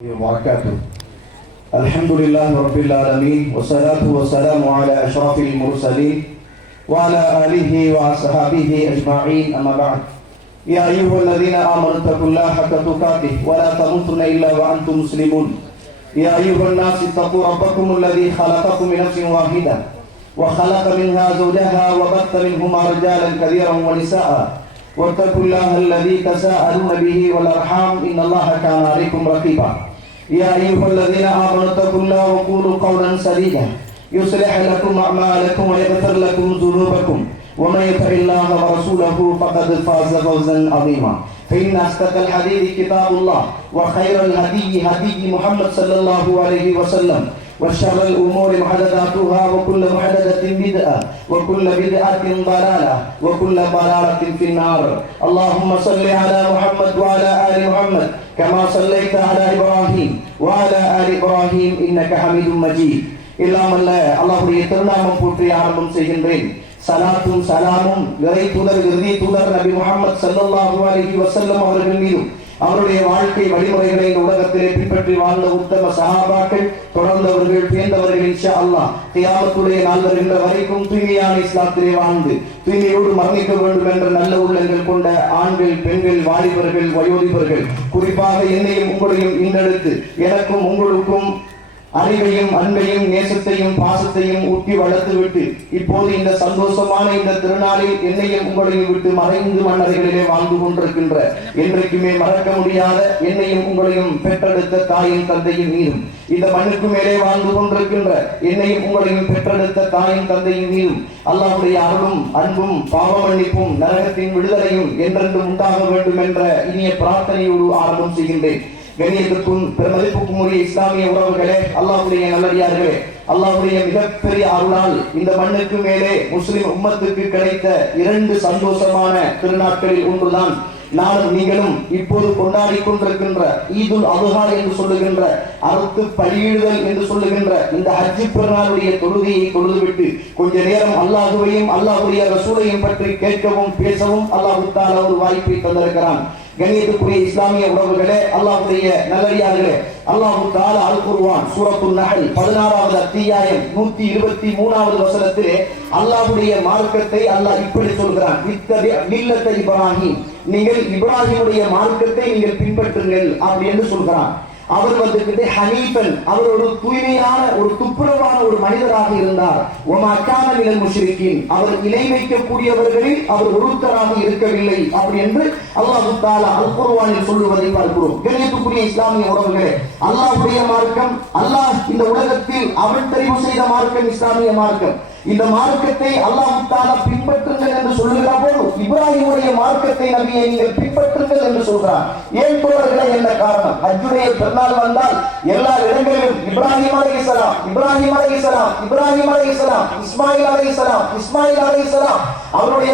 وبركاته. الحمد لله رب العالمين والصلاة والسلام على أشرف المرسلين وعلى آله وأصحابه أجمعين. أما بعد، يا أيها الذين آمنوا اتقوا الله حق تقاته ولا تموتن إلا وأنتم مسلمون. يا أيها الناس اتقوا ربكم الذي خلقكم من نفس واحدة وخلق منها زوجها وبث منهما رجالا كثيرا ونساء واتقوا الله الذي تساءلون به والأرحام إن الله كان عليكم رقيبا. يا أيها الذين آمنوا اتقوا الله وقولوا قولا سديدا يصلح لكم أعمالكم ويغفر لكم ذنوبكم ومن يطع الله ورسوله فقد فاز فوزا عظيما. فإن أصدق الحديث كتاب الله وخير الهدي هدي محمد صلى الله عليه وسلم وشر الأمور محدثاتها وكل محدثة بدعة وكل بدعة ضلالة وكل ضلالة في النار. اللهم صل على محمد وعلى آل محمد كما صليت على إبراهيم وعلى آل إبراهيم إنك حميد مجيد. இல்லாமல்ல அல்லாஹ்வுடைய திருநாமம் போற்றி ஆரம்பம் செய்கின்றேன். சலாத்தும் சலாமும் இறை தூதர் இறுதி தூதர் நபி முஹம்மது ஸல்லல்லாஹு அலைஹி வஸல்லம் அவர்கள் மீதும் அவருடைய வாழ்க்கை வழிமுறைகளை இந்த உலகத்திலே பின்பற்றி வாழ்ந்த உத்தம சஹாபாக்கள் தொடர்ந்தவர்கள் பேர்ந்தவர்கள் இன்ஷா அல்லாஹ் கியாமத்துடைய நாள் வருகின்ற வரைக்கும் தூய்மையான இஸ்லாத்திலே வாழ்ந்து தூய்மையோடு மரணிக்க வேண்டும் என்ற நல்ல உள்ளங்கள் கொண்ட ஆண்கள், பெண்கள், வாலிபர்கள், வயோதிபர்கள், குறிப்பாக என்னையும் உங்களையும் இன்றெடுத்து எனக்கும் உங்களுக்கும் அறிவையும் அன்பையும் நேசத்தையும் பாசத்தையும் ஊட்டி வளர்த்துவிட்டு இப்போது இந்த சந்தோஷமான இந்த திருநாளில் என்னையும் உங்களையும் விட்டு மறைந்து மன்னர்களிலே வாழ்ந்து கொண்டிருக்கின்ற என்றைக்குமே மறக்க முடியாத என்னையும் உங்களையும் பெற்றெடுத்த தாயின் தந்தையின் மீதும் இந்த மண்ணுக்கு மேலே வாழ்ந்து கொண்டிருக்கின்ற என்னையும் உங்களையும் பெற்றெடுத்த தாயின் தந்தையின் மீதும் அல்லாஹ்வுடைய அருளும் அன்பும் பாவ மன்னிப்பும் நரகத்தின் விடுதலையும் என்றென்றும் உண்டாக வேண்டும் என்ற இனிய பிரார்த்தனையோடு ஆரம்பம் செய்கின்றேன். கண்ணியத்திற்கும் பெருமதிப்புக்கும் உரிய இஸ்லாமிய உறவுகளே, அல்லாஹ்வுடைய நல்லடியார்களே, அல்லாஹ்வுடைய மிகப்பெரிய அருளால் இந்த மண்ணுக்கு மேலே முஸ்லிம் உம்மத்துக்கு கிடைத்த இரண்டு சந்தோஷமான திருநாட்களில் ஒன்றுதான் நானும் நீங்களும் இப்போது கொண்டாடி கொண்டிருக்கின்ற ஈதுல் அதுஹா என்று சொல்லுகின்ற அறுத்து பலியிடுதல் என்று சொல்லுகின்ற இந்த ஹஜ்ஜி பெருநாளுடைய தொழுகையை தொழுதுவிட்டு கொஞ்ச நேரம் அல்லாஹ்வையும் அல்லாஹ்வுடைய ரசூலையும் பற்றி கேட்கவும் பேசவும் அல்லாஹ் தஆலா ஒரு வாய்ப்பை தந்திருக்கிறான். கண்ணியத்துக்குரிய இஸ்லாமிய உறவுகளே, அல்லாஹ்வுடைய நல்லடியார்களே, அல்லாஹ் தஆலா அல் குர்ஆன் சூரத்துல் நஹல் 16வது அத்தியாயம் 123வது வசனத்திலே அல்லாஹ்வுடைய மார்க்கத்தை அல்லாஹ் இப்படி சொல்கிறான், இத்தபி மில்லத இப்ராஹிம், நீங்கள் இப்ராஹிமுடைய மார்க்கத்தை நீங்கள் பின்பற்றுங்கள் அப்படி என்று சொல்கிறான். அவர் வந்துட்டு ஹனீஃபன், அவர் ஒரு தூய்மையான ஒரு துப்புரவான ஒரு மனிதராக இருந்தார். வமா கான மினல் முஷ்ரிக்கீன், அவர் இணை வைக்கக்கூடியவர்களில் அவர் ஒருத்தராக இருக்கவில்லை அப்படி என்று அல்லாஹ் தஆலா அல் குர்ஆனில் சொல்லுவதை பார்க்கிறோம். கண்ணியத்துக்குரிய இஸ்லாமிய உறவுகளே, அல்லாஹ்வுடைய மார்க்கம், அல்லாஹ் இந்த உலகத்தில் அவன் தெரிவு செய்த மார்க்கம் இஸ்லாமிய மார்க்கம். இந்த மார்க்கத்தை அல்லாஹ் தஆலா பின்பற்றுங்கள் என்று சொல்லுகிற போது இப்ராஹிமுடைய மார்க்கத்தை நபியை நீங்கள் பின்பற்றுங்கள் என்று சொல்கிறார். ஏன் தோழர்களே, என்ன காரணம்? ஹஜ்ஜுடைய பெருநாள் வந்தால் எல்லா இடங்களிலும் இப்ராஹிம் அலைஹிஸ்ஸலாம், இப்ராஹிம் அலைஹிஸ்ஸலாம், இப்ராஹிம் அலைஹிஸ்ஸலாம், இஸ்மாயில் அலைஹிஸ்ஸலாம், இஸ்மாயில் அலைஹிஸ்ஸலாம், அவருடைய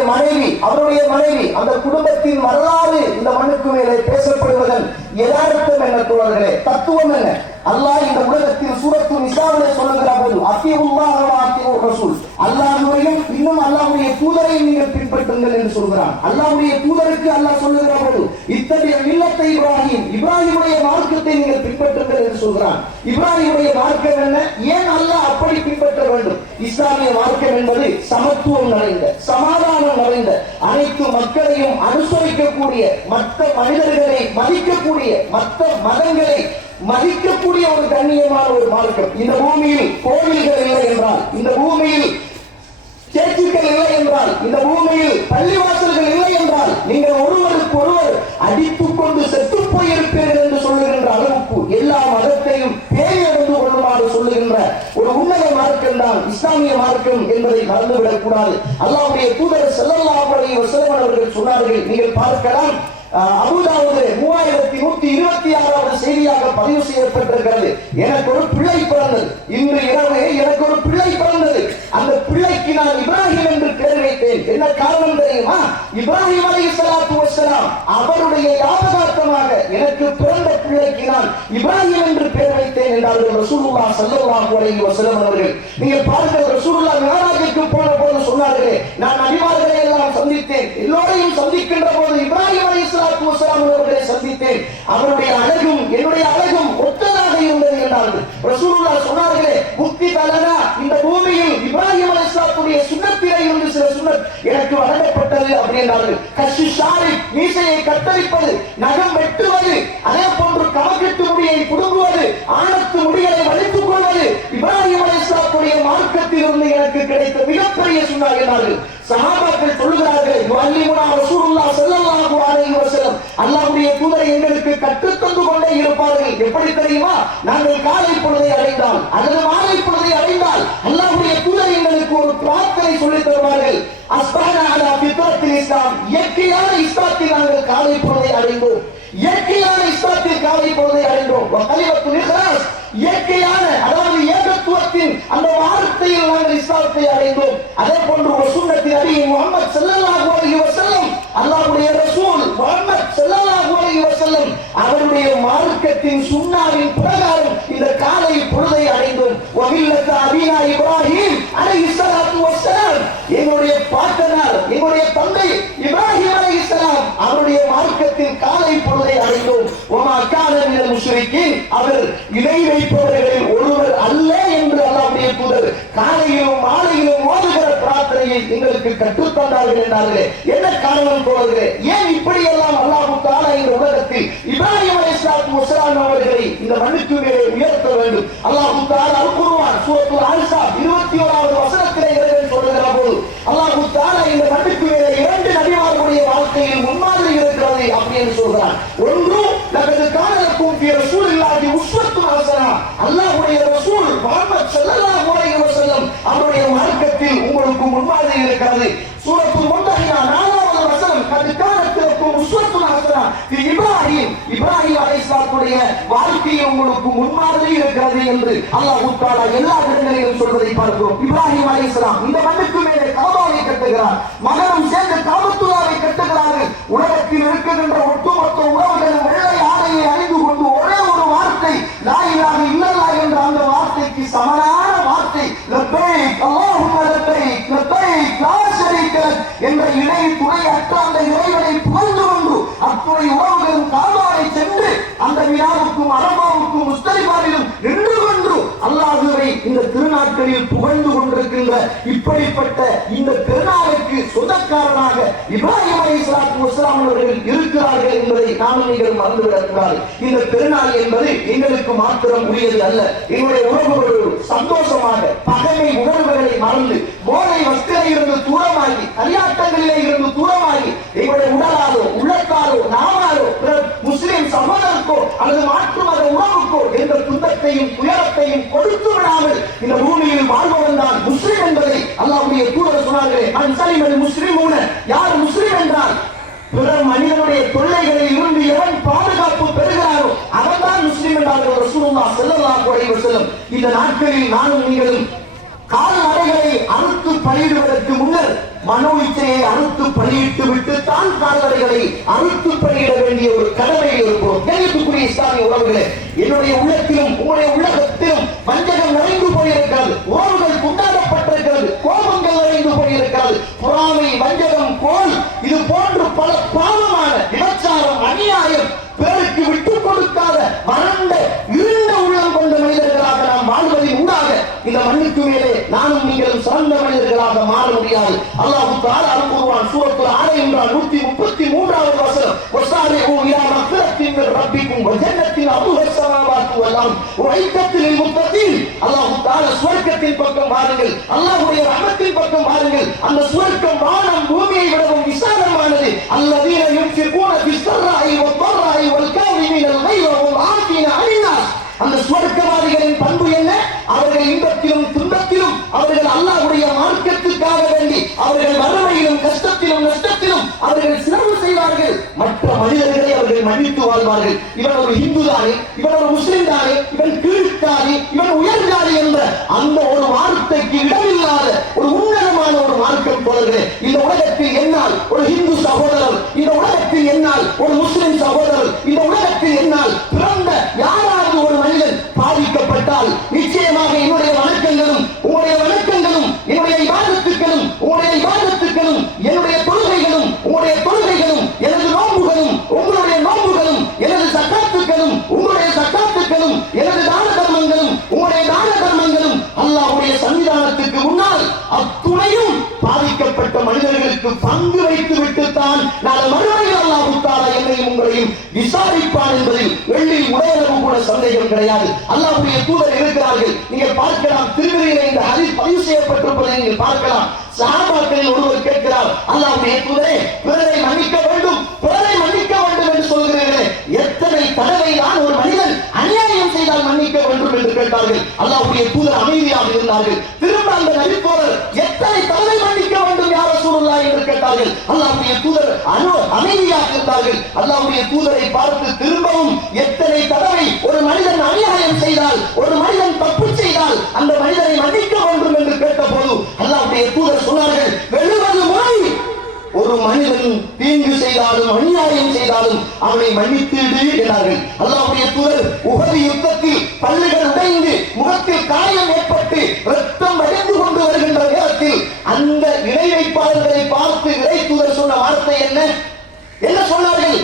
மனைவி அந்த குடும்பத்தின் வரலாறு இந்த மண்ணுக்கு மேலே பேசப்படுவதன் யதார்த்தம் என்ன தோழர்களே, தத்துவம் என்ன? அல்லாஹ் இந்த உலகத்தில் சூரத்து நிசாவிலே சொல்லுகிற போது அத்தியுல்லாஹ் வ அத்தியுர் ரசூல், அல்லாஹ்வையும் இன்னும் அல்லாஹ்வுடைய தூதரையும் நீங்கள் பின்பற்றுங்கள் என்று சொல்கிறான். அல்லாஹ்வுடைய தூதருக்கு அல்லாஹ் சொல்லுகிற போது இத்தபிய மில்லத்த இப்ராஹிம், இப்ராஹிமுடைய மார்க்கத்தை நீங்கள் பின்பற்றுங்கள் என்று சொல்கிறான். இப்ராஹிமுடைய மார்க்கம் என்ன? ஏன் அல்லாஹ் அப்படி பின்பற்ற வேண்டும்? இஸ்லாமிய மார்க்கம் என்பது சமத்துவம் நிறைந்த, சமாதானம் நிறைந்த, அனைத்து மக்களையும் அனுசரிக்கக்கூடிய, மற்ற மனிதர்களை மதிக்கக்கூடிய, மற்ற மதங்களை மதிக்கக்கூடிய ஒரு கண்ணியமான ஒரு மார்க்கம். இந்த பூமியில் கோவில்கள் இல்லை என்றால், இந்த பூமியில் சேர்ச்சுக்கள் இல்லை என்றால், இந்த பூமியில் பள்ளிவாசல்கள் இல்லை என்றால் நீங்கள் ஒருவருக்கு ஒருவர் அடித்துக் கொண்டு செத்து போயிருப்பீர்கள் என்று சொல்லுகின்ற அளவுக்கு எல்லா மதத்தையும் பேரெடுத்து கொள்ளுமாறு சொல்லுகின்ற ஒரு உன்னத மார்க்கம் தான் இஸ்லாமிய மார்க்கம் என்பதை மறந்துவிடக் கூடாது. அல்லாஹ்வுடைய தூதர் ஸல்லல்லாஹு அலைஹி வஸல்லம் அவர்கள் சொன்னார்கள், நீங்கள் பார்க்கலாம், அபூதாவுது 3126வது செய்தியாக பதிவு செய்யப்பட்டிருக்கிறது, எனக்கு ஒரு பிள்ளை பிறந்தது, இன்று இரவு எனக்கு ஒரு பிள்ளை பிறந்தது, அந்த பிள்ளைக்கு நான் இப்ராஹிம் என்று பெயர் வைத்தேன். என்ன காரணம் தெரியுமா? இப்ராஹிம் அலைஹிஸ்ஸலாத்து வஸ்ஸலாம் அவருடைய ஞாபகார்த்தமாக எனக்கு பிறந்த பிள்ளைக்கு நான் இப்ராஹிம் என்று பெயர் வைத்தேன் என்றார்கள் ரசூலுல்லாஹ் ஸல்லல்லாஹு அலைஹி வஸல்லம் அவர்கள். நீங்கள் பாருங்கள், ரசூலுல்லாஹ் மிஅராஜுக்கு போன போது சொன்னார்களே, நான் நபிமார்களை எல்லாம் சந்தித்தேன், எல்லோரையும் சந்திக்கின்ற போது இப்ராஹிம் அலைஹிஸ்ஸலாத்து வஸ்ஸலாம் அவர்களை சந்தித்தேன், அவருடைய அழகும் என்னுடைய அழகும் ஒத்ததாக இருந்தது என்றார்கள். ரசூலுல்லாஹ் சொன்னார்களே, முக்தி தலனா, இந்த பூமியில் இப்ராஹிம் அலைஹிஸ்ஸலாத்துடைய சுன்னத்திலே இருந்து சில சுன்னத் எனக்கு வழங்கப்பட்டது அப்படி என்றார்கள். கஷி ஷாரி, மீசையை கத்தரிப்பது, நகம் வெட்டுவது, அதே போன்று கமக்கட்டு முடியை புடுங்குவது, ஆணத்து முடிகளை வலித்துக் கொள்வது இப்ராஹிம் அலைஹிஸ்ஸலாத்துடைய மார்க்கத்தில் இருந்து எனக்கு கிடைத்த மிகப்பெரிய சுன்னா என்றார்கள். சஹாபாக்கள் சொல்லுகிறார்கள், யுஅல்லிமுனா ரசூலுல்லாஹ் ஸல்லல்லாஹு அலைஹி வஸல்லம், அல்லாஹ்வுடைய தூதர் எங்களுக்கு கற்றுத் தந்து கொண்டே இருப்பார்கள். எப்படி தெரியுமா? நாங்கள் காலை பொழுதை அடைந்தால் அல்லது மாலை பொழுதை அடைந்தால் அல்லாஹ்வுடைய தூதர் எங்களுக்கு ஒரு பிரார்த்தனை சொல்லித் தருவார்கள். அஸ்பஹனா அலா ஃபித்ரத்தில் இஸ்லாம், இயற்கையான இஸ்லாத்தில் நாங்கள் காலை பொழுதை அடைந்தோம், இயற்கையான இஸ்லாத்தில் காலை பொழுதை அடைந்தோம். வகலிமத்துல் இக்லாஸ், இயற்கையான அதாவது ஏகத்துவத்தின் அந்த வார்த்தையில் நாங்கள் இஸ்லாத்தை அடைந்தோம். அதே போன்று சுன்னத்தி நபி முஹம்மது ஸல்லல்லாஹு அலைஹி வஸல்லம், அல்லாஹ்வுடைய ரசூல் முஹம்மது ஸல்லல்லாஹு அலைஹி வஸல்லம் அவருடைய மார்க்கத்தின் சுன்னாவின் பிரகாரம் இந்த காலை பொழுதை அடைந்தோம். வமில்லத அபீனா இப்ராஹிம் அலைஹிஸ்ஸலாத்து வஸ்ஸலாம், எங்களுடைய பாட்டனார் எங்களுடைய தந்தை இப்ராஹிம் அலைஹிஸ்ஸலாம் அவருடைய மார்க்கத்தின் காலை பொழுதை அடைந்தோம். வமா கான மினல் முஷ்ரிக்கீன், அவர் இணை வைப்பவர்களில் ஒருவர் அல்ல என்று அல்லாஹ்வுடைய தூதர் காலையிலும் மாலையிலும் ஓதுகிற பிரார்த்தனையை எங்களுக்கு கற்றுத்தந்தார்கள் என்றார்களே. என்ன காரணம் தோழர்களே? ஏன் இப்படி எல்லாம் அல்லாஹ் தஆலா இந்த உலகத்தில் இப்ராஹிம் அலைஹிஸ்ஸலாத்து வஸ்ஸலாம் அவர்களை இந்த மண்ணுக்கு மேலே உயர்த்த வேண்டும்? அல்லாஹ் தஆலா அல் குர்ஆன் சூரத்துல் அஹ்ஸாப் 21வது வசனத்திலே இறைவன் சொல்லுகிற போது அல்லாஹ் தஆலா இந்த மண்ணுக்கு மேலே இரண்டு நபிமார்களுடைய வாழ்க்கையில் முன்மாதிரி இருக்கிறது அப்படி என்று சொல்கிறான். ஒன்று, லகத் கான லக்கும் ஃபீ ரசூலில்லாஹி உஸ்வத்துன் ஹஸனா, அல்லாஹ்வுடைய ரசூல் முஹம்மது ஸல்லல்லாஹு அலைஹி வஸல்லம் அவருடைய மார்க்கத்தில் உங்களுக்கு முன்மாதிரி இருக்கிறது. சூரத்துல் முன்தஹினா 4வது வசனம், கத் கானத் லக்கும் உஸ்வத்துன் ஹஸனா ஃபீ இப்ராஹிம், இப்ராஹிம் அலைஹிஸ்ஸலாத்துடைய வாழ்க்கையில் உங்களுக்கு முன்மாதிரி இருக்கிறது என்று அல்லாஹ் தஆலா எல்லா இடங்களிலும் சொல்வதை பார்க்கிறோம். இப்ராஹிம் அலைஹிஸ்ஸலாம் இந்த மண்ணுக்கு மேலே காபாவை கட்டுகிறார், மகனும் சேர்ந்து காபத்துல்லாவை கட்டுகிறார்கள். உலகத்தில் இருக்கின்ற ஒட்டுமொத்த உறவுகளும் வெள்ளை ஆடையை அணிந்து கொண்டு ஒரே ஒரு வார்த்தை லா இலாஹ இல்லல்லாஹ் என்ற அந்த வார்த்தைக்கு சமனான வார்த்தை லப்பைக் அல்லாஹும்ம லப்பைக் லப்பைக் லா ஷரீக லக் என்ற இணை துணை அற்ற அந்த இறைவனை புகழ்ந்து கொண்டு அத்துணை உறவுகளும் காபாவை சென்று அந்த வினாவுக்கும் அரபாவுக்கும் முஸ்தலிஃபாவிலும் நின்று கொண்டு அல்லாஹ்வை இந்த திருநாட்களில் புகழ்ந்து கொண்டிருக்கின்ற இப்படிப்பட்ட இந்த திருநாளுக்கு சொந்தக்காரனாக இப்ராஹிம் அலைஹிஸ்ஸலாத்து வஸ்ஸலாம் அவர்கள் இருக்கிறார்கள் என்பதை நாமும் நீங்கள் மறந்துவிடக்கூடாது. இந்த திருநாள் என்பது எங்களுக்கு மாத்திரம் உரியது அல்ல. எங்களுடைய உறவுகளோடு சந்தோஷமாக பகைமை உணர்வுகளை மறந்து போதை வஸ்திலே இருந்து தூரமாகி கலியாட்டங்களிலே இருந்து தூரமாகி எங்களுடைய உடலாலோ உள்ளத்தாலோ நாமாலோ முஸ்லிம் சகோதரருக்கோ அல்லது மாற்று மத உறவுக்கோ எந்த துன்பத்தையும் துயரத்தையும் கொடுத்து விடாமல் இந்த பூமியில் வாழ்பவன் தான் முஸ்லிம் என்பதை அல்லாஹ்வுடைய தூதர் சொன்னார்களே. மன் சலிமல் முஸ்லிமூன, யார் முஸ்லிம் என்றால் பிற மனிதனுடைய தொல்லைகளில் இருந்து எவன் பாதுகாப்பு பெறுகிறாரோ அவன்தான் முஸ்லிம் என்றார்கள் ரசூலுல்லாஹ் ஸல்லல்லாஹு அலைஹி வஸல்லம். இந்த நாட்களில் நானும் நீங்களும் கால்நடைகளை அறுத்து பலியிடுவதற்கு முன்னர் மனோ இச்சையை அறுத்து பலியிட்டு விட்டு தான் கால்நடைகளை அறுத்து பலியிட வேண்டிய ஒரு கடமையில் இருக்கிறோம். கண்ணியத்துக்குரிய இஸ்லாமிய உறவுகளே, என்னுடைய உள்ளத்திலும் உங்களுடைய உள்ளத்திலும் வஞ்சகம் நிறைந்து போயிருக்கிறது, உறவுகள் கொண்டாடப்பட்டிருக்கிறது, கோபங்கள் நிறைந்து போயிருக்கிறது, பொறாமை, வஞ்சகம், கோல், இது போன்று பல பாவமான விபச்சாரம், அநியாயம், பிறருக்கு விட்டுக் கொடுக்காத வறண்ட இருண்ட உள்ளம் கொண்ட மனிதர்களாக நாம் வாழ்வதின் ஊடாக இந்த மண்ணுக்கு மேலே நானும் நீங்களும் சிறந்த மனிதர்களாக மாற முடியாது. அல்லாஹ் தஆலா அல் குர்ஆன் சூரத்துல் ஆல இம்ரான் 133வது வசனம், வஸாரிஉ இலா மக்ஃபிரத்தின் மின் ரப்பிக்கும் வ ஜன்னத்தின் அர்துஹா ஸமாவாத்து வல் அர்த் உஇத்தத் லில் முத்தகீன். அல்லாஹ் தஆலா சுவர்க்கத்தின் பக்கம் வாருங்கள், அல்லாஹ்வுடைய ரஹ்மத்தின் பக்கம் வாருங்கள். அந்த சுவர்க்கம் வானம் பூமியை விடவும் விசாலமானது. அல்லதீன யுன்ஃபிகூன ஃபிஸ் ஸர்ராஇ வத் தர்ராஇ வல் காஸிமீனல் கைஸ வல் ஆஃபீன அனின் நாஸ். அந்த சுவர்க்கவாதிகளின் பண்பு என்ன? அவர்கள் இன்பத்திலும் துன்பத்திலும் அவர்கள் அல்லாஹ்வுடைய மார்க்கத்துக்காக வேண்டி அவர்கள் வறுமையிலும் கஷ்டத்திலும் நஷ்டத்திலும் அவர்கள் சிரமம் செய்வார்கள். மற்ற மனிதர்களை அவர்கள் மன்னித்து வாழ்வார்கள். இவன் ஒரு இந்து தானே, இவன் ஒரு முஸ்லிம் தானே, இவன் கீழ்த்தானே, இவன் உயர்ந்தானே என்ற அந்த ஒரு வார்த்தைக்கு இடமில்லாத சகோதரர்களே, இந்த உலகத்தில் என்னால் ஒரு இந்து சகோதரர், இந்த உலகத்தில் என்னால் ஒரு முஸ்லிம் சகோதரர், இந்த உலகத்தில் என்னால் பிறந்த யாராவது ஒரு மனிதன் பாதிக்கப்பட்டால் நிச்சயமாக என்னுடைய வணக்கங்களும் உங்களுடைய வணக்கங்களும், என்னுடைய இபாதத்துக்களும் உங்களுடைய இபாதத்துக்களும், என்னுடைய தொழுகைகளும் உங்களுடைய தொழுகைகளும், எனது நோன்புகளும் உங்களுடைய நோன்புகளும், எனது சக்காத்துக்களும் உங்களுடைய சக்காத்துக்களும், எனது தான தர்மங்களும் உங்களுடைய தான தர்மங்களும் அல்லாஹ்வுடைய சன்னிதானத்துக்கு முன்னால் அத்துணையும் பாதிக்கப்பட்ட மனிதர்களுக்கு பங்கு வைத்து விட்டுத்தான் நான் மறுமையில் அல்லாஹ் தஆலா என்னையும் உங்களையும் விசாரிப்பான் என்பதில் வெள்ளில் உடையளவு கூட சந்தேகம் கிடையாது. அல்லாஹ்வுடைய தூதர் இருக்கிறார்கள். நீங்கள் பார்க்கலாம், திருமறையிலே இந்த ஹதீஸ் பதிவு செய்யப்பட்டிருப்பதை நீங்கள் பார்க்கலாம். சஹாபாக்களில் ஒருவர் கேட்கிறார், அல்லாஹ்வுடைய தூதரே, பிறரை மன்னிக்க வேண்டும், பிறரை மன்னிக்க வேண்டும் என்று சொல்கிறீர்களே, எத்தனை தடவை தான் ஒரு மனிதன் அநியாயம் செய்தால் மன்னிக்க வேண்டும் என்று கேட்டார்கள். அல்லாஹ்வுடைய தூதர் அமைதியாக இருந்தார்கள். திரும்ப அந்த நபித்தோழர் எத்தனை தடவை மன்னிக்க வேண்டும் யா ரசூலுல்லாஹ் என்று கேட்டார்கள். அல்லாஹ்வுடைய தூதர் அமைதியாக இருந்தார்கள். அல்லாஹ்வுடைய தூதரை பார்த்து திரும்பவும் எத்தனை தடவை ஒரு மனிதன் அநியாயம் செய்தால், ஒரு மனிதன் தப்பு செய்தால் அந்த மனிதனை மன்னிக்க வேண்டும் என்று கேட்டபோது அல்லாஹ்வுடைய தூதர் சொன்னார்கள், 70 முறை ஒரு மனிதன் தீங்கு செய்தாலும் அநியாயம் செய்தாலும் அவனை மன்னித்துடு என்றார்கள். அல்லாஹ்வுடைய தூதர் உஹது யுத்தத்தில் பல்லுகள் உடைந்து முகத்தில் காயம் ஏற்பட்டு ரத்தம் வடிந்து கொண்டு வருகின்ற நேரத்தில் அந்த இணை வைப்பாளர்களை பார்த்து இறை தூதர் சொன்ன வார்த்தை என்ன சொன்னார்கள்?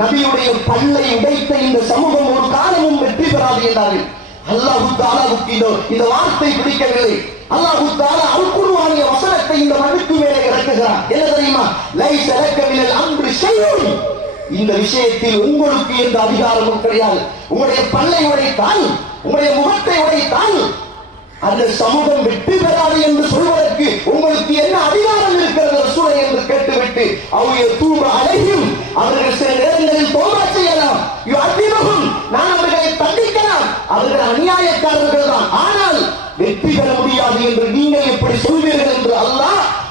நபியுடைய பல்லை உடைத்த இந்த சமூகம் ஒரு காலமும் வெற்றி பெறாது என்றார்கள். அல்லாஹ் தஆலாவுக்கு இந்த வார்த்தை பிடிக்கவில்லை. அல்லாஹ் தஆலா அல் குர்ஆனிய வசனத்தை இந்த மண்ணுக்கு மேலே இறக்குகிறார். என்ன தெரியுமா? லைஸ லக மினல் அம்ரி ஷைஉன். இந்த விஷயத்தில் உங்களுக்கு எந்த அதிகாரமும் கிடையாது. உங்களுடைய பல்லை உடைத்தால், உங்களுடைய முகத்தை உடைத்தால் அந்த சமூகம் வெற்றி பெறாது என்று சொல்வதற்கு உங்களுக்கு என்ன அதிகாரம் இருக்கிறது ரசூலே என்று கேட்டுவிட்டு அவங்க தூப அலையும், அவர்கள் சில நேரங்களில் தௌபா செய்யலாம், யுஅதிபஹும், நான் அவர்களை தண்டிக்கலாம், அவர்கள் அநியாயக்காரர்கள் தான், ஆனால் வெற்றி பெற முடியாது என்று நீங்கள் எப்படி சொல்வீர்கள் என்று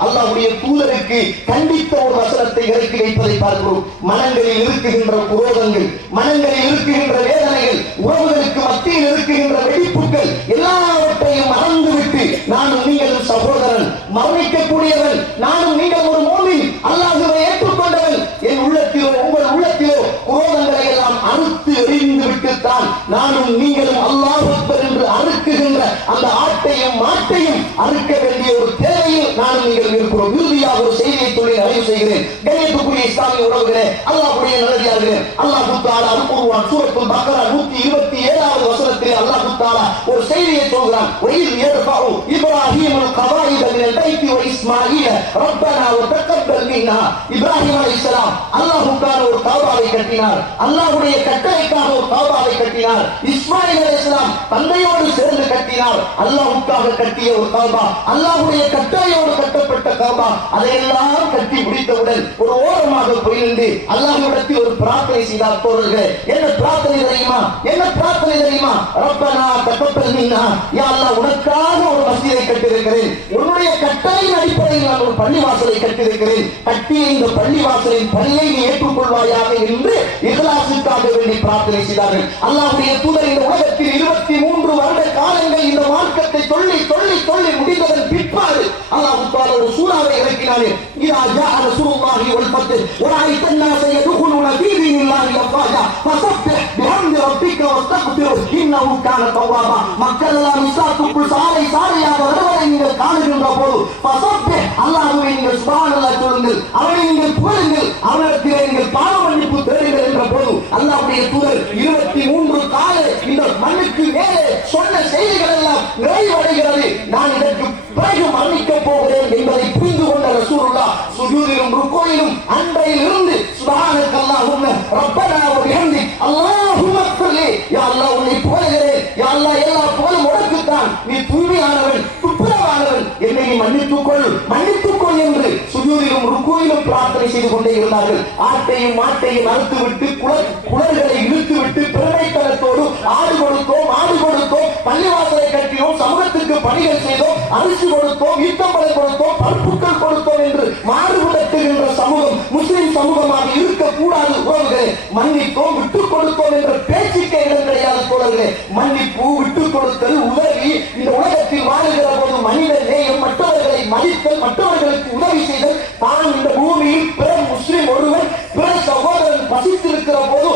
அல்லாஹ்வுடைய தூதருக்கு கண்டித்த ஒரு வசனத்தை இறக்கி வைப்பதை பார்க்கிறோம். மனங்களில் இருக்குகின்ற குரோதங்கள், மனங்களில் இருக்குகின்ற வேதனைகள், உறவுகளுக்கு மத்தியில் இருக்குகின்ற வெடிப்புகள் எல்லாவற்றையும் மறந்துவிட்டு நானும் நீங்களும் சகோதரன், மரணிக்கக்கூடியவன், நானும் நீங்கள் ஒரு மோமின், அல்லாஹ்வை ஏற்றுக்கொண்டவன், என் உள்ளத்திலோ உங்கள் உள்ளத்திலோ குரோதங்களை எல்லாம் அறுத்து எறிந்து விட்டுத்தான் நானும் நீங்களும் அல்லாஹ் அக்பர் என்று அறுக்குகின்ற அந்த ஆட்டையும் மாட்டையும் அறுக்க வேண்டிய ஒரு தேவையில் நானும் நீங்கள் இருக்கிறோம். இறுதியாக ஒரு செய்தியை சொல்லி நிறைவு செய்கிறேன். கண்ணியத்துக்குரிய இஸ்லாமிய உறவுகளே, அல்லாஹ்வுடைய நல்லடியார்களே, அல்லாஹ் தஆலா அல் குர்ஆன் சூரத்துல் பக்ரா 127வது வசனத்திலே அல்லாஹ் தஆலா ஒரு செய்தியை சொல்கிறான். வஇல் யர்ஃபஉ இப்ராஹீமுல் கவாயித மினல் பைத்தி வ இஸ்மாஈல ரப்பனா வ தக்கப்பல் மின்னா. இப்ராஹிம் அலைஹிஸ்ஸலாம் அல்லாஹ்வுக்காக ஒரு காபாவை கட்டினார். அல்லாஹ்வுடைய கட்டளைக்காக ஒரு காபாவை கட்டினார். இஸ்மாயில் அலைஹிஸ்ஸலாம் தந்தையோடு சேர்ந்து கட்டினார். அல்லாஹ்வுக்காக கட்டிய ஒரு காபா, அல்லாஹ்வுடைய கட்டளையோடு கட்டப்பட்ட காபா. அதையெல்லாம் கட்டி முடித்தவுடன் ஒரு ஓரமாக போய் நின்று அல்லாஹ்விடத்தில் ஒரு பிரார்த்தனை செய்தார். தோழர்களே, என்ன பிரார்த்தனை தெரியுமா? என்ன பிரார்த்தனை தெரியுமா? ரப்பனா தக்கப்பல் மின்னா. யா அல்லாஹ், உனக்காக ஒரு மஸ்ஜிதை கட்டியிருக்கிறேன், உன்னுடைய கட்டளையின் அடிப்படையில் நான் ஒரு பள்ளிவாசலை கட்டியிருக்கிறேன், கட்டிய இந்த பள்ளிவாசலின் பணியை நீ ஏற்றுக்கொள்வாயாக என்று இஹ்லாஸுக்காக வேண்டி பிரார்த்தனை செய்தார்கள். அல்லாஹ்வுடைய தூதர் இந்த உலகத்தில் 23 வருட காலங்கள் இந்த மார்க்கத்தை சொல்லி சொல்லி சொல்லி முடிந்ததன் பிற்பாடு அல்லாஹ் தஆலா ஒரு சூறாவை இறக்கினார். இதா ஜாஅ ரசூலுல்லாஹி வல் ஃபத்ஹ் வ ரஅய்த الناس يدخلون في دين الله أفواجا فسبح بحمد ربك واستغفره إنه كان توابا. மக்கள் எல்லாம் இஸ்லாத்துக்குள் சாலை சாலையாக வருவதை நீங்கள் காணுகின்ற போது ஃபசப்பிஹ், அல்லாஹ்வை நீங்கள் சுப்ஹானல்லாஹ் சொல்லுங்கள், அவனை நீங்கள் புகழுங்கள், அவனிடத்திலே நீங்கள் பாவ மன்னிப்பு தேடுங்கள் என்ற போது அல்லாஹ்வுடைய தூதர் 23 கால இந்த மண்ணுக்கு மேலே சொன்ன செய்திகள் எல்லாம் நிறைவடைகிறது. நான் இதற்கு பிறகு மன்னிக்க போகிறேன் என்பதை புரிந்து கொண்ட ரசூலுல்லாஹ் சுஜூதிலும் ருக்கூயிலும் அன்றையில் இருந்து சுப்ஹானக அல்லாஹும்ம ரப்பனா வ பிஹம்திக் அல்லாஹும்ம க்ஃபிர்லி, யா அல்லாஹ் உன்னை புகழுகிறேன், யா அல்லாஹ் எல்லா புகழும் உனக்குத்தான், நீ தூய்மையானவன், துப்புரவானவன், என்னை நீ மன்னித்துக்கொள் என்று சுஜூதிலும் ருக்கூயிலும் பிரார்த்தனை செய்து கொண்டே இருந்தார்கள். ஆட்டையும் மாட்டையும் அறுத்துவிட்டு குளர்களை இழுத்துவிட்டு பெருமைத்தனத்தோடு ஆடு கொடுத்தோம், மாடு கொடுத்தோம், பள்ளிவாசலை கட்டினோம், சமூகத்துக்கு பணிகள் செய்தோம், அரிசி கொடுத்தோம், ஈட்டம்பளை கொடுத்தோம், பருப்புக்கள் கொடுத்தோம் என்று மாறுபடுத்துகின்ற சமூகம் முஸ்லிம் சமூகமாக இருக்கக்கூடாது. உறவுகளை மன்னித்தோம், விட்டுக் கொடுத்தோம் என்ற பேச்சுக்கே இடம் கிடையாது. தோழர்களே, மன்னிப்பு, விட்டுக் கொடுத்தல், உதவி, இந்த உலகத்தில் வாழுகிற போது மனித நேயம், மற்றவர்களை மதித்தல், மற்றவர்களுக்கு உதவி செய்தல், தான் இந்த பூமியில் பிற முஸ்லிம் ஒருவன் பிற சகோதரன் பசித்திருக்கிற போது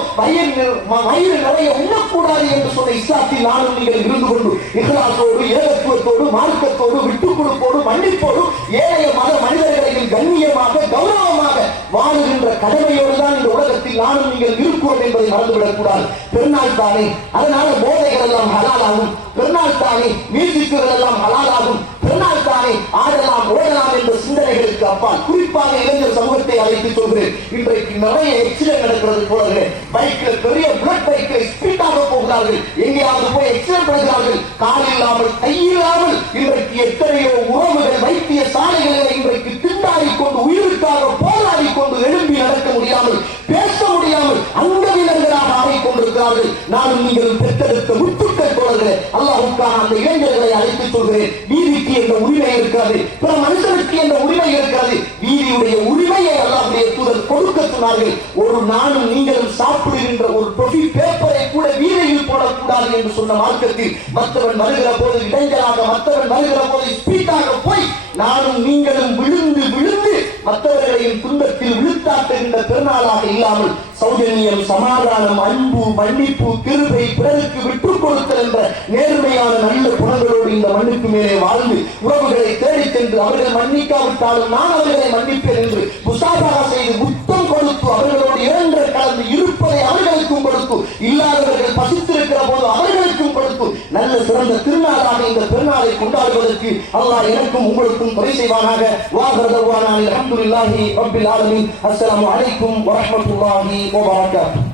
வயிறு நிறைய உண்ணக்கூடாது என்று சொன்ன இஸ்லாத்தில் நானும் நீங்கள் இருந்து கொண்டு இஹ்லாஸோடு, ஏகத்துவத்தோடு, மார்க்கத்தோடு, விட்டுக் கொடுப்போடு, மன்னிப்போடு ஏழைய மத மனிதர்களையும் கண்ணியமாக கௌரவமாக வாழுகின்ற கடமையோடு தான் இந்த உலகத்தில் நானும் நீங்கள் இருக்கிறோம் என்பதை மறந்துவிடக் கூடாது. பெருநாள் தானே, அதனால போதைகள் எல்லாம் ஹலாலாகும், பெருநாள் தானே மியூசிக்குகள் எல்லாம் ஹலாலாகும், பெருநாள் தானே ஆடலாம் ஓடலாம் என்ற சிந்தனைகளுக்கு அப்பால் குறிப்பாக இளைஞர் சமூகத்தை அழைத்து சொல்கிறேன். இன்றைக்கு நிறைய எக்ஸிடென்ட் நடக்கிறது போலவே, பைக்கில் பெரிய புல்லட் பைக்கில் ஸ்பீடாக போகிறார்கள், எங்கேயாவது போய் எக்ஸிடென்ட் பண்ணுகிறார்கள், கால் இல்லாமல் கை இல்லாமல். இன்றைக்கு எத்தனையோ உறவுகள் வைத்திய சாலைகளில் இன்றைக்கு திண்டாடி கொண்டு உயிருக்காக போராடி கொண்டு எழும்பி நடக்க முடியாமல், பேச முடியாமல் அங்கவினர்களாக ஆகிக்கொண்டிருக்கிறார்கள். நானும் நீங்கள் பெற்றெடுத்த முத்துக்கள் தோழர்களே, அல்லாஹ்வுக்காக அந்த இளைஞர்களை அழைத்து சொல்கிறேன். வீதிக்கு என்ற உரிமை இருக்காது, பிற மனுஷனுக்கு என்ற உரிமை இருக்காது. வீதியுடைய உரிமையை அல்லாஹ்வுடைய தூதர் கொடுக்க சொன்னார்கள். ஒரு நானும் நீங்களும் சாப்பிடுகின்ற ஒரு டொஃபி பேப்பரை கூட வீதியில் போடக்கூடாது என்று சொன்ன மார்க்கத்தில் மற்றவன் வருகிற போது இடைஞ்சலாக, மற்றவன் வருகிற போது ஸ்பீடாக போய் நானும் நீங்களும் விழுந்து விழுந்து மற்றவர்களையும் துன்பத்தில் விழுத்தாட்டுகின்ற பெருநாளாக இல்லாமல் சௌஜன்யம், சமாதானம், அன்பு, மன்னிப்பு, கிருபை, பிறருக்கு விட்டுக் கொடுத்தல் என்ற நேர்மையான நல்ல குணங்களோடு இந்த மண்ணுக்கு மேலே வாழ்ந்து உறவுகளை தேடிச் சென்று அவர்கள் மன்னிக்காவிட்டாலும் நான் அவர்களை மன்னிப்பேன் என்று முசாபஹா செய்து முத்தம் கொடுத்து அவர்களோடு இரண்டரை கலந்து இருப்பதை அவர்களுக்கும் கொடுத்து, இல்லாதவர்கள் பசித்திருக்கிற போது அவர்களுக்கும் கொடுத்து நல்ல சிறந்த திருநாளாக இந்த பெருநாளை கொண்டாடுவதற்கு அல்லாஹ் எனக்கும் உங்களுக்கும் துணை செய்வானாக. வாஹர் தவானா அல்ஹம்துலில்லாஹி ரப்பில் ஆலமீன். அஸ்ஸலாமு அலைக்கும் வரஹ்மத்துல்லாஹி வபரகாத்துஹு.